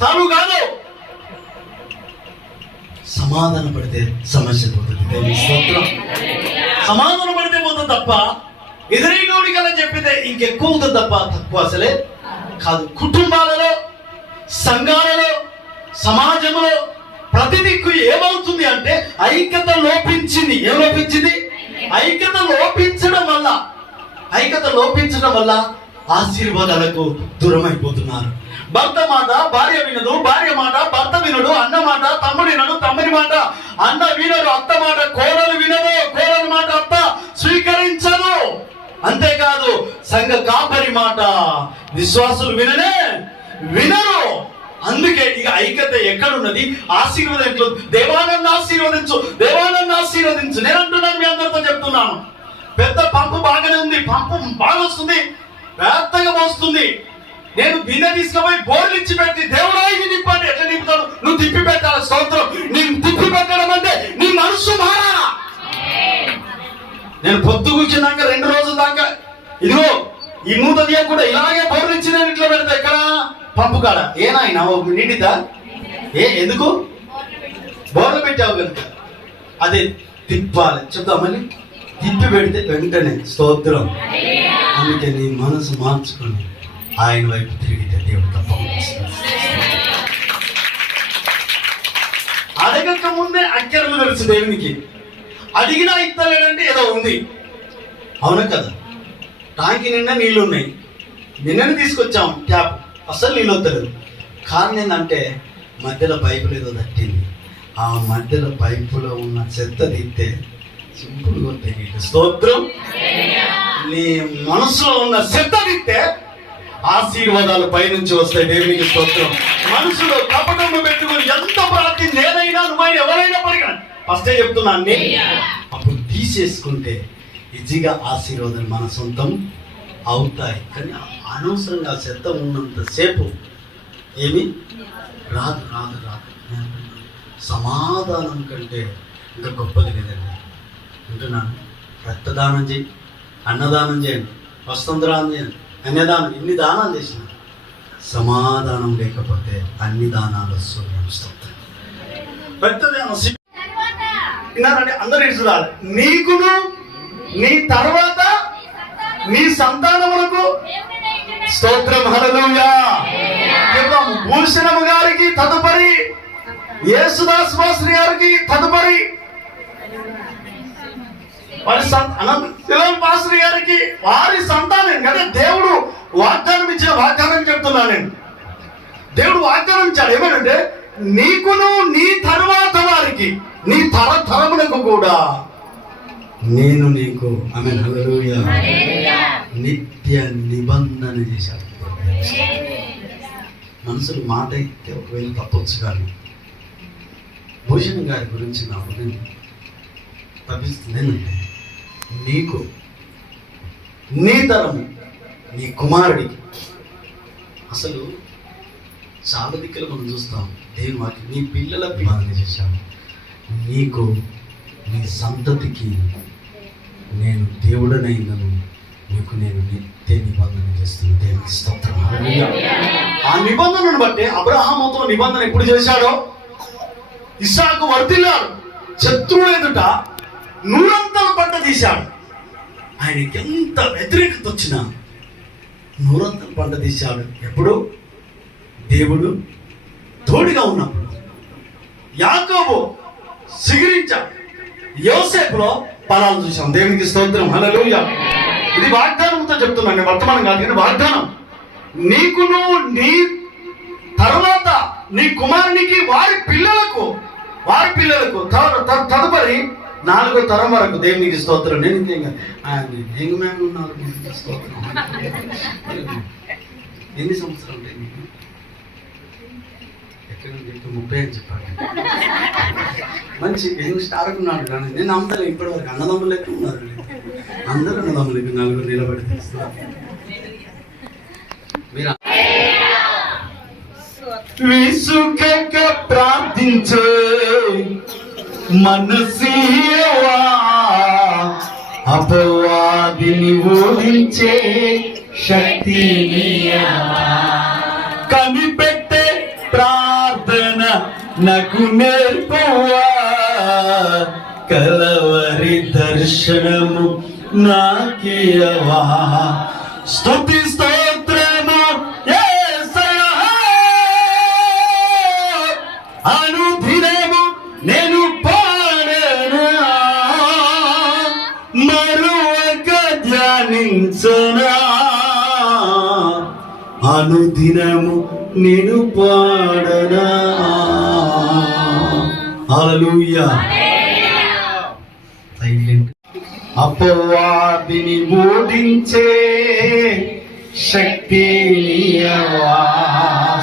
చాలు కాదు. సమాధాన పడితే సమస్య పోతుంది. స్తోత్రం. సమాధాన పడితే పోతుంది తప్ప ఎదురైనోడి కల్లా చెప్పితే ఇంకెక్కువ ఉంది తప్ప తక్కువ అసలే కాదు. కుటుంబాలలో సంఘాలలో సమాజంలో ప్రతి దిక్కు ఏమవుతుంది అంటే ఐక్యత లోపించింది. ఏం లోపించింది? ఐక్యత లోపించడం వల్ల ఐక్యత లోపించడం వల్ల ఆశీర్వాదాలకు దూరం అయిపోతున్నారు భర్త మాట భార్య వినదు భార్య మాట భర్త వినడు అన్న మాట తమ్ముడు వినడు తమ్ముడి మాట అన్న వినడు అత్త మాట కోడలు వినదు కోడలు మాట అత్త స్వీకరించదు. అంతేకాదు సంఘ కాపరి మాట విశ్వాసులు విననే వినరు. అందుకే ఇక ఐక్యత ఎక్కడున్నది? ఆశీర్వదించు దేవానంద ఆశీర్వదించు దేవానంద ఆశీర్వదించు. నేను అంటున్నాను మీ అందరితో చెప్తున్నాను. పెద్ద పంపు బాగానే ఉంది పంపు బాగా వస్తుంది పెద్దగా వస్తుంది నేను బిన్నె తీసుకుపోయి బోర్లు ఇచ్చి పెట్టి దేవుడా ఇది నింపండి. ఎట్లా నింపుతాడు? నువ్వు తిప్పి పెట్టాలి స్తోత్రం. నేను తిప్పి పెట్టడం అంటే నీ మనసు మారా. నేను పొద్దు కూర్చున్నాక రెండు రోజుల దాకా ఇదిగో ఈ మూత కూడా ఇలాగే బోర్లు ఇచ్చి నేను ఇట్లా పెడతా. ఎక్కడ? పంపు కాడ. ఏనాయన నిండిదా ఏ ఎందుకు? బోర్లు పెట్టావు కనుక. అదే తిప్పాలి. చెప్తా మళ్ళీ? తిప్పి పెడితే వెంటనే స్తోత్రం. అందుకే నీ మనసు మార్చుకున్నాను ఆయన వైపు తిరిగితే దేవుడు తప్ప అడగక ముందే అక్కరలు తెలుసు దేవునికి. అడిగినా ఇస్తలేడంటే ఏదో ఉంది. అవునా కదా? టాంకి నిండా నీళ్ళు ఉన్నాయి నిన్ననే తీసుకొచ్చాం ట్యాప్. అస్సలు నీళ్ళు వద్దలేదు. కారణం ఏంటంటే మధ్యలో పైపులు ఏదో తట్టింది. ఆ మధ్యలో పైపులో ఉన్న చెత్త తీస్తే సింపుల్గా స్తోత్రం? నీ మనసులో ఉన్న చెత్త తీస్తే ఆశీర్వాదాలు పైనుంచి వస్తాయి దేవునికి స్తోత్రం. మనసులో కపటము పెట్టుకుని ఎంత ప్రార్థన నేనైనా నువ్వైనా ఎవరైనా పరిగణ ఫస్టే చెప్తున్నాను అప్పుడు తీసేసుకుంటే ఈజీగా ఆశీర్వాదాలు మన సొంతం అవుతాయి. కానీ అనవసరంగా చెత్త ఉన్నంతసేపు ఏమి? రాదు రాదు రాదు. సమాధానం కంటే ఇంకా గొప్పది కదండి. అంటున్నాను రక్తదానం చేయండి అన్నదానం చేయండి వస్త్రదానం చేయండి. అన్నదానం ఎన్ని దానాలు చేసిన సమాధానం లేకపోతే అన్ని దానాలు సూర్యం స్తోత్రం విన్నారండి? అందరూ ఇస్తున్నారు నీకును నీ తర్వాత నీ సంతానములకు స్తోత్రం. హలలుయా కేవలం భూషణము గారికి తదుపరి యేసుదాస్ మాస్టర్ గారికి తదుపరి. వారి సం- అనంత శివం పాస్టర్ గారికి వారి సంతానం కదా దేవుడు వాగ్దానం ఇచ్చిన వాగ్దానం చెప్తున్నాను నేను. దేవుడు వాగ్దానం ఇచ్చాడు. ఏమనంటే నీకును నీ తరువాత వారికి నీ తరతరములకు కూడా నేను నీకు ఆమె నిత్య నిబంధన చేశాడు మనుషులు మాట అయితే ఒకవేళ తప్పొచ్చు కానీ భూషణ్ గారి గురించి నా హృదయం నీకు నీ తరము నీ కుమారుడికి. అసలు చాలా దిక్కులు మనం చూస్తాం. దేవుని వాకి నీ పిల్లల నిబంధన చేశాను నీకు నీ సంతతికి నేను దేవుడనైనను. నీకు నేను నిత్య నిబంధన చేస్తున్న దేవునికి స్తోత్రం. ఆ నిబంధనను బట్టి అబ్రహాముతో నిబంధన ఎప్పుడు చేశాడో? ఇస్సాకు వర్తిల్లాడు శత్రువులు ఎదుట నూరంతల పంట తీశాడు. ఆయనకి ఎంత వ్యతిరేకత వచ్చినా నూరంతల పంట తీశాడు. ఎప్పుడు? దేవుడు తోడుగా ఉన్నప్పుడు. యాకోబు సిగిరించాడు. యోసేపులో ఫలాలు చూసాం దేవునికి స్తోత్రం. హల్లెలూయా. ఇది వాగ్దానంతో చెప్తున్నాను. నేను వర్తమానం కాదు కానీ వాగ్దానం. నీకును నీ తర్వాత నీ కుమారునికి వారి పిల్లలకు వారి పిల్లలకు త- త- తదుపరి నాలుగో తరం వరకు దేవునికి స్తోత్రం. నేను ఇంకా యంగ్ మ్యాన్ ఉన్నారు స్తోత్రం. ఎన్ని సంవత్సరాలు ఉంటాయి ఎక్కడ ఉంది? ముప్పై అని చెప్పాలి. మంచి యంగ్ స్టార్ ఉన్నాడు కానీ నేను నమ్మలే ఇప్పటి వరకు అన్నదమ్ములు లెక్క ఉన్నారు. అందరూ అన్నదమ్ములకి నలుగురు నిలబడి మీరు విసుగక ప్రార్థించే. మనసీయవా అపవాదిని ఓడించే శక్తి కనిపెట్టే ప్రార్థన నాకు నేర్పువా? కలవరి దర్శనము నాకియవా? స్తుతి స్తోత్రము అనుదినము నేను అనుదినము నేను పాడనా? అపవాదిని బోధించే శక్తి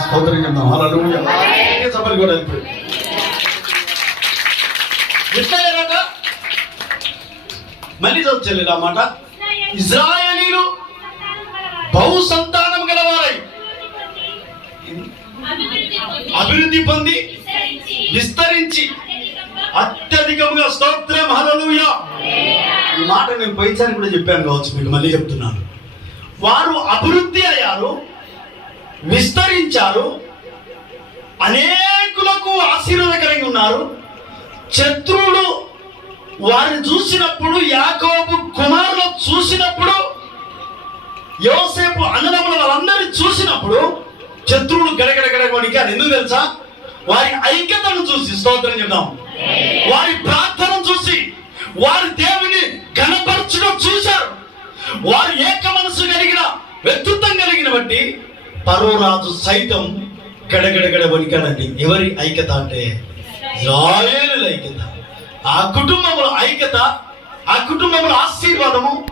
స్తోత్రం చెప్దాం. హల్లెలూయా సభలు కూడా మళ్ళీ చదువు చెల్లెలు అన్నమాట ఇజ్రాయలీలు బహుసంతా అభివృద్ధి పొంది విస్తరించి అత్యధికంగా స్తోత్రం హలలుయ ఈ మాట నేను పోయినసారి కూడా చెప్పాను కావచ్చు మీకు మళ్ళీ చెప్తున్నాను. వారు అభివృద్ధి అయ్యారు విస్తరించారు అనేకులకు ఆశీర్వాదకరంగా ఉన్నారు. శత్రువులు వారిని చూసినప్పుడు యాకోబు కుమారులు చూసినప్పుడు యోసేపు అన్నదమ్ముల వాళ్ళందరినీ చూసినప్పుడు శత్రువులు గడగడగడ గడగడికి అది ఎందుకు తెలుసా? వారి ఐక్యతను చూసి స్తోత్రం చెప్దాం. వారి ప్రార్థన చూసి వారి దేవుని కనపరచడం చూశారు. వారు ఏక మనసు కలిగిన వ్యక్తిత్వం కలిగిన బట్టి పర్వరాజు సైతం గడగడగడ వణికాడండి ఎవరి ఐక్యత అంటే? ఇజ్రాయేలుల ఐక్యత. ఆ కుటుంబంలో ఐక్యత ఆ కుటుంబంలో ఆశీర్వాదము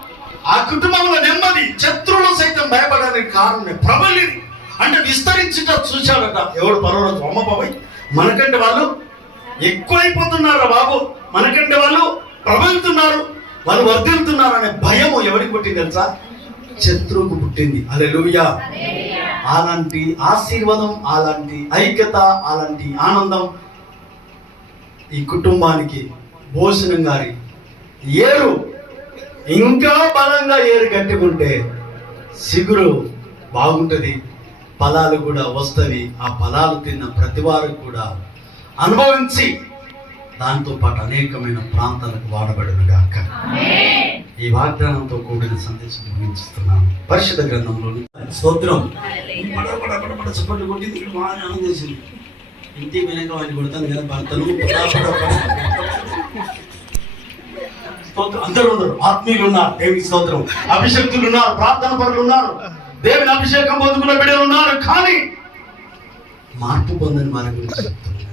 ఆ కుటుంబంలో నెమ్మది శత్రువులు సైతం భయపడడానికి కారణమే. ప్రబలింది అంటే విస్తరించుట చూశాడట. ఎవడు పర్వరాజు అమ్మ బాబాయ్ మనకంటే వాళ్ళు ఎక్కువైపోతున్నారా బాబు? మనకంటే వాళ్ళు ప్రబలుతున్నారు వాళ్ళు వర్ధిల్తున్నారు అనే భయము ఎవరికి పుట్టింది తెలుసా? శత్రువుకు పుట్టింది. అలెలుయా అలాంటి ఆశీర్వాదం అలాంటి ఐక్యత అలాంటి ఆనందం ఈ కుటుంబానికి భోజనం గారి ఏరు. ఇంకా బలంగా ఏరు కట్టుకుంటే సిగురు బాగుంటుంది. ఫలాలు కూడా వస్తవి ఆ ఫలాలు తిన్న ప్రతి వారు కూడా అనుభవించి దాంతో పాటు అనేకమైన ప్రాంతాలకు వాడబడిన గాక. ఈ వాగ్దానంతో కూడిన సందేశం ముగించుతున్నాను. పరిషత్ గ్రంథంలోని స్తోత్రం. చప్పట్లు కొట్టింది బాగా ఇంటి వెనక వాడిని కొడతాను కదా భర్తను. స్తోత్రం. అందరూ ఉన్నారు. ఆత్మీయులు ఉన్నారు. దేవి స్తోత్రం. అభిషక్తులు ఉన్నారు. ప్రార్థన పరులు ఉన్నారు. దేవుని అభిషేకం పొందుకున్న బిడ్డలు ఉన్నారు కానీ మార్పు పొందని వారి గురించి చెప్తున్నాను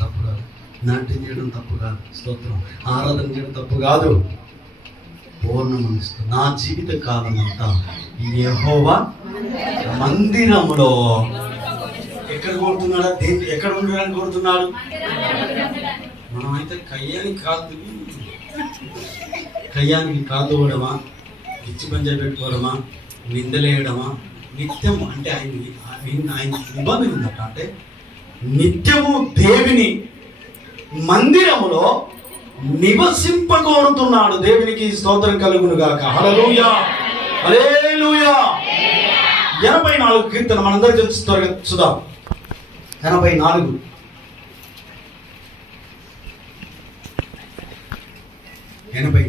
తప్పు కాదు. నాట్యం చేయడం తప్పు కాదు. స్తోత్రం. ఆరాధన చేయడం తప్పు కాదు. పూర్ణమనిస్తూ. నా జీవిత కాలం అంతా యహోవా మందిరంలో ఎక్కడ కోరుతున్నాడా? దేని ఎక్కడ ఉండడానికి కోరుతున్నాడు? మనమైతే కయ్యానికి కాదు. కయ్యానికి కూడా ఇచ్చి పంజాబ్ పెట్టుకోవడమా? నిందలేయడమా? నిత్యం అంటే ఆయన ఆయన ఆయన నిబంధన ఉందట. అంటే నిత్యము దేవిని మందిరములో నివసింపగోరుతున్నాడు దేవునికి స్తోత్రం కలుగును గాక. హలలుయా హలేలుయా ఎనభై నాలుగు కీర్తన మనందరూ తెలుసు త్వరగా చూద్దాం. ఎనభై నాలుగు. ఎనభై